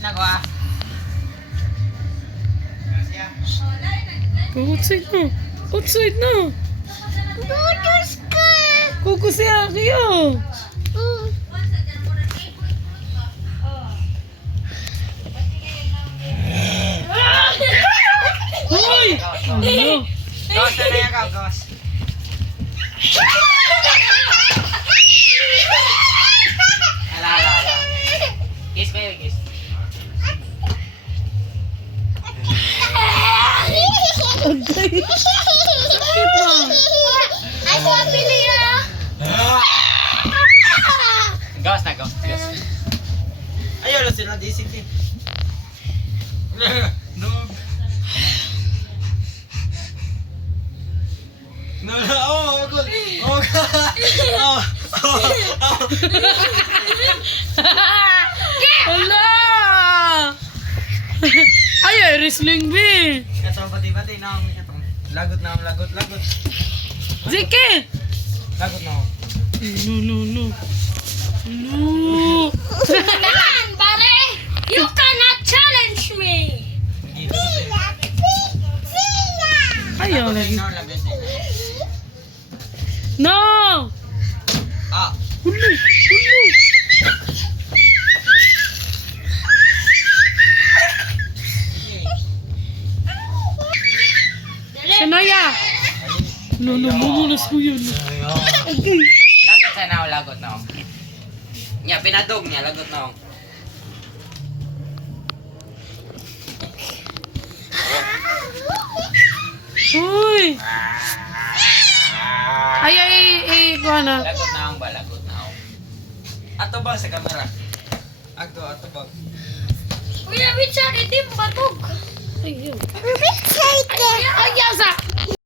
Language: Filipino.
na ko ah. Outside na. Outside na. Tutus ka. Kuko si Aki ah. Hoy! Ano? Ghost na yan ka, ghost. Ala. Kiss kayo, kiss. Agay. Sakit ah. Ay, pabili ah. Ghost na, ghost. Ayaw na sila, di sige. No. No, oh, good. Oh, oh, Hala! Ay, wrestling be. Ito, pati-pati na ako. Lagot na ako, lagot. Zeke! Lagot na ako. No. Come on, buddy. You cannot challenge me. Ayaw lagi. Lagot na. No! Ah. Hulu! Sanaya! No, mamunas ko yun. Okay. Lagot sana ako, lagot na ako. Nya, pinadog niya, lagot na ako. Uy! Ay, kuha na. Lagot na ako ba, lagot na ako. Ato ba sa kamera? Ato ba? Kuya, bitsa, itim batog. Ay, yun. Bitsa.